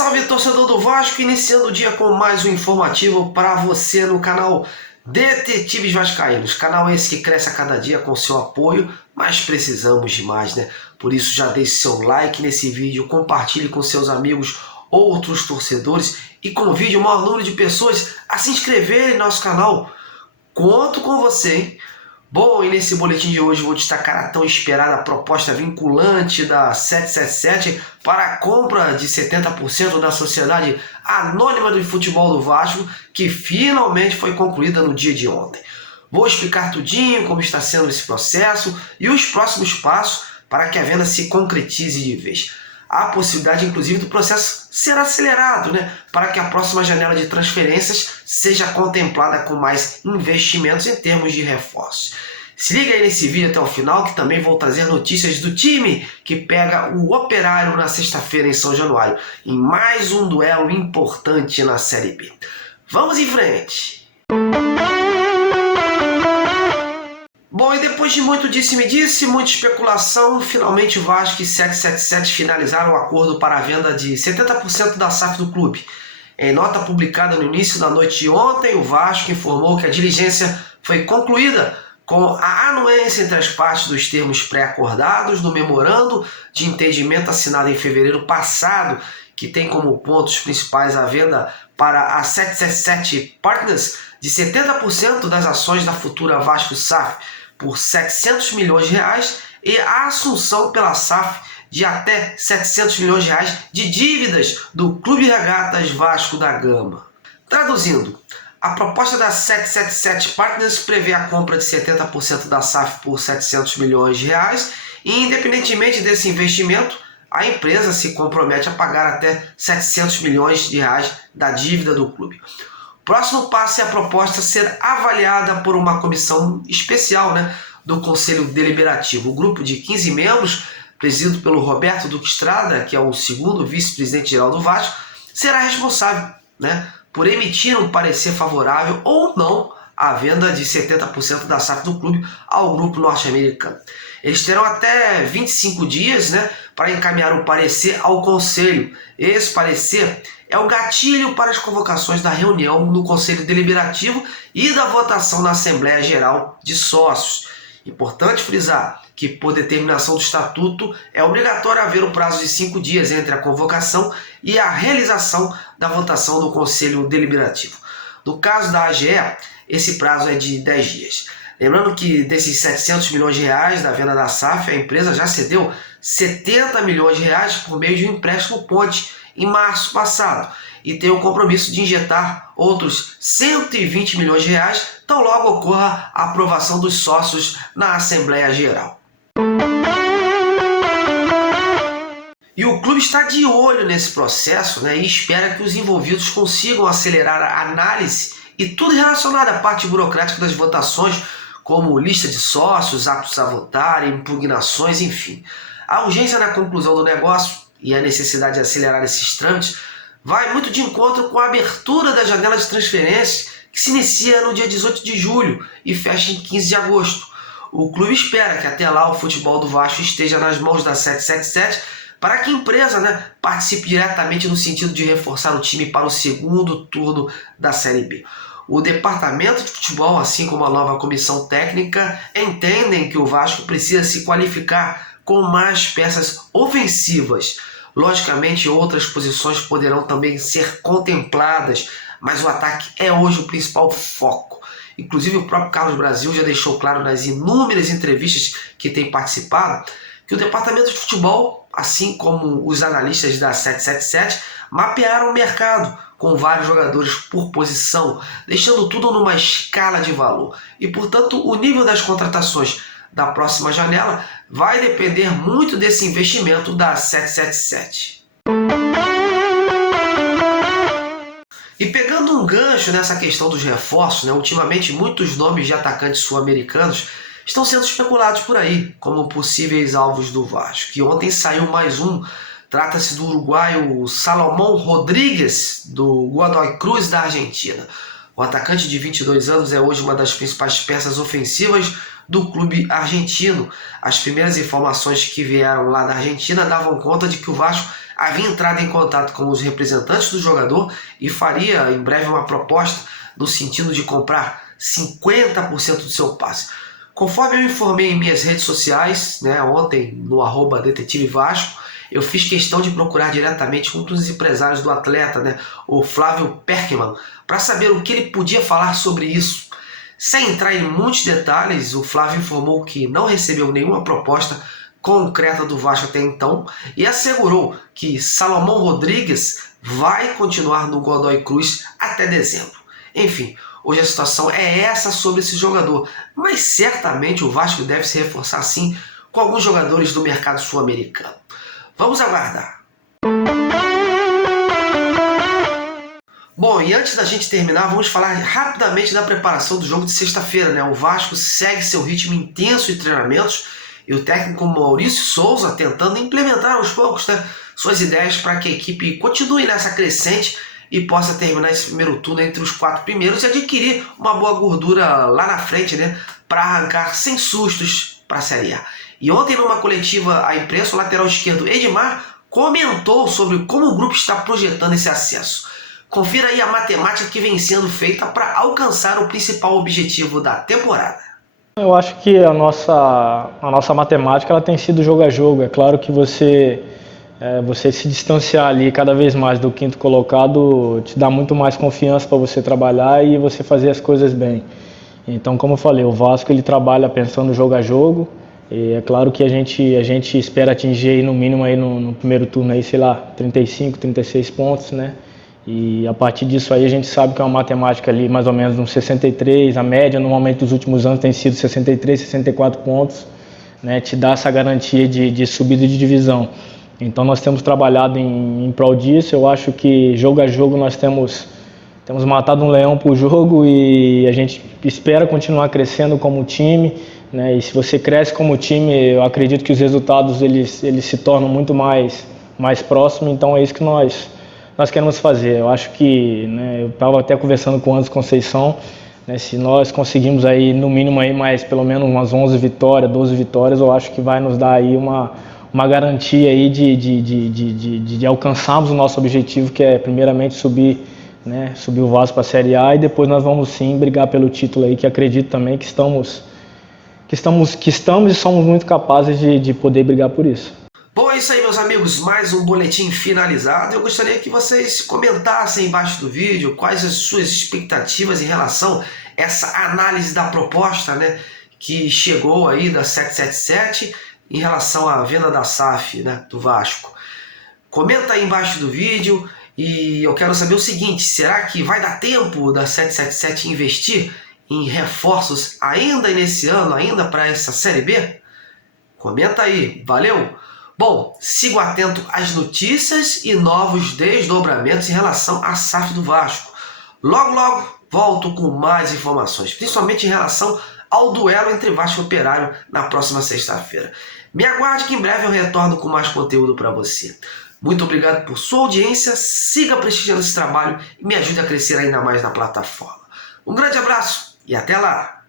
salve, torcedor do Vasco, iniciando o dia com mais um informativo para você no canal Detetives Vascaínos. Canal esse que cresce a cada dia com seu apoio, mas precisamos de mais, né? Por isso já deixe seu like nesse vídeo, compartilhe com seus amigos, outros torcedores e convide o maior número de pessoas a se inscreverem no nosso canal. Conto com você, hein? Bom, e nesse boletim de hoje vou destacar a tão esperada proposta vinculante da 777 para a compra de 70% da Sociedade Anônima do Futebol do Vasco, que finalmente foi concluída no dia de ontem. Vou explicar tudinho como está sendo esse processo e os próximos passos para que a venda se concretize de vez. Há a possibilidade, inclusive, do processo ser acelerado, né? Para que a próxima janela de transferências seja contemplada com mais investimentos em termos de reforços. Se liga aí nesse vídeo até o final, que também vou trazer notícias do time que pega o Operário na sexta-feira em São Januário, em mais um duelo importante na Série B. Vamos em frente! Bom, e depois de muito disse-me-disse, muita especulação, finalmente Vasco e 777 finalizaram o acordo para a venda de 70% da SAF do clube. Em nota publicada no início da noite de ontem, o Vasco informou que a diligência foi concluída com a anuência entre as partes dos termos pré-acordados no memorando de entendimento assinado em fevereiro passado, que tem como pontos principais a venda para a 777 Partners de 70% das ações da futura Vasco SAF, por 700 milhões de reais e a assunção pela SAF de até 700 milhões de reais de dívidas do Clube Regatas Vasco da Gama. Traduzindo, a proposta da 777 Partners prevê a compra de 70% da SAF por 700 milhões de reais e, independentemente desse investimento, a empresa se compromete a pagar até 700 milhões de reais da dívida do clube. O próximo passo é a proposta ser avaliada por uma comissão especial, do Conselho Deliberativo. O grupo de 15 membros, presidido pelo Roberto Duque Estrada, que é o segundo vice-presidente geral do Vasco, será responsável por emitir um parecer favorável ou não à venda de 70% da SAF do clube ao grupo norte-americano. Eles terão até 25 dias para encaminhar o parecer ao Conselho. Esse parecer é o gatilho para as convocações da reunião no Conselho Deliberativo e da votação na Assembleia Geral de Sócios. Importante frisar que, por determinação do Estatuto, é obrigatório haver um prazo de 5 dias entre a convocação e a realização da votação no Conselho Deliberativo. No caso da AGE, esse prazo é de 10 dias. Lembrando que desses 700 milhões de reais da venda da SAF, a empresa já cedeu 70 milhões de reais por meio de um empréstimo ponte em março passado e tem o compromisso de injetar outros 120 milhões de reais tão logo ocorra a aprovação dos sócios na Assembleia Geral. E o clube está de olho nesse processo e espera que os envolvidos consigam acelerar a análise e tudo relacionado à parte burocrática das votações, como lista de sócios, aptos a votar, impugnações, enfim. A urgência na conclusão do negócio e a necessidade de acelerar esses trâmites vai muito de encontro com a abertura da janela de transferências, que se inicia no dia 18 de julho e fecha em 15 de agosto. O clube espera que até lá o futebol do Vasco esteja nas mãos da 777 para que a empresa participe diretamente no sentido de reforçar o time para o segundo turno da Série B. O departamento de futebol, assim como a nova comissão técnica, entendem que o Vasco precisa se qualificar com mais peças ofensivas. Logicamente, outras posições poderão também ser contempladas, mas o ataque é hoje o principal foco. Inclusive, o próprio Carlos Brasil já deixou claro nas inúmeras entrevistas que tem participado que o departamento de futebol, assim como os analistas da 777, mapearam o mercado com vários jogadores por posição, deixando tudo numa escala de valor. E, portanto, o nível das contratações da próxima janela vai depender muito desse investimento da 777. E pegando um gancho nessa questão dos reforços, ultimamente muitos nomes de atacantes sul-americanos estão sendo especulados por aí como possíveis alvos do Vasco. E ontem saiu mais um. Trata-se do uruguaio Salomón Rodríguez, do Godoy Cruz da Argentina. O atacante de 22 anos é hoje uma das principais peças ofensivas do clube argentino. As primeiras informações que vieram lá da Argentina davam conta de que o Vasco havia entrado em contato com os representantes do jogador e faria em breve uma proposta no sentido de comprar 50% do seu passe. Conforme eu informei em minhas redes sociais, né, ontem no @Detetive Vasco, eu fiz questão de procurar diretamente um dos empresários do atleta, né, o Flávio Perkman, para saber o que ele podia falar sobre isso. Sem entrar em muitos detalhes, o Flávio informou que não recebeu nenhuma proposta concreta do Vasco até então e assegurou que Salomão Rodrigues vai continuar no Godoy Cruz até dezembro. Enfim, hoje a situação é essa sobre esse jogador, mas certamente o Vasco deve se reforçar sim com alguns jogadores do mercado sul-americano. Vamos aguardar. Bom, e antes da gente terminar, vamos falar rapidamente da preparação do jogo de sexta-feira, né? O Vasco segue seu ritmo intenso de treinamentos e o técnico Maurício Souza tentando implementar aos poucos, né, suas ideias para que a equipe continue nessa crescente e possa terminar esse primeiro turno entre os 4 primeiros e adquirir uma boa gordura lá na frente, né, para arrancar sem sustos para a Série A. E ontem, numa coletiva à imprensa, o lateral esquerdo Edmar comentou sobre como o grupo está projetando esse acesso. Confira aí a matemática que vem sendo feita para alcançar o principal objetivo da temporada. Eu acho que a nossa matemática ela tem sido jogo a jogo. É claro que você se distanciar ali cada vez mais do quinto colocado te dá muito mais confiança para você trabalhar e você fazer as coisas bem. Então, como eu falei, o Vasco ele trabalha pensando jogo a jogo. E é claro que a gente espera atingir aí no mínimo aí no primeiro turno aí, sei lá, 35, 36 pontos, né? E a partir disso aí a gente sabe que é uma matemática ali mais ou menos uns 63, a média normalmente dos últimos anos tem sido 63, 64 pontos, né? Te dá essa garantia de subida de divisão. Então nós temos trabalhado em prol disso. Eu acho que jogo a jogo nós temos matado um leão por jogo e a gente espera continuar crescendo como time, né? E se você cresce como time, eu acredito que os resultados eles se tornam muito mais próximos. Então é isso que nós queremos fazer. Eu acho que, né, eu estava até conversando com o Anderson Conceição, né, se nós conseguimos aí no mínimo aí mais pelo menos umas 11 vitórias, 12 vitórias, eu acho que vai nos dar aí uma garantia aí de alcançarmos o nosso objetivo, que é primeiramente subir o Vasco para a Série A, e depois nós vamos sim brigar pelo título aí, que acredito também que estamos e somos muito capazes de poder brigar por isso. Bom, é isso aí, meus amigos, mais um boletim finalizado. Eu gostaria que vocês comentassem embaixo do vídeo quais as suas expectativas em relação a essa análise da proposta, né, que chegou aí da 777 em relação à venda da SAF, né, do Vasco. Comenta aí embaixo do vídeo e eu quero saber o seguinte: será que vai dar tempo da 777 investir em reforços ainda nesse ano, ainda para essa Série B? Comenta aí, valeu! Bom, sigo atento às notícias e novos desdobramentos em relação à SAF do Vasco. Logo, logo, volto com mais informações, principalmente em relação ao duelo entre Vasco e Operário na próxima sexta-feira. Me aguarde que em breve eu retorno com mais conteúdo para você. Muito obrigado por sua audiência, siga prestigiando esse trabalho e me ajude a crescer ainda mais na plataforma. Um grande abraço e até lá!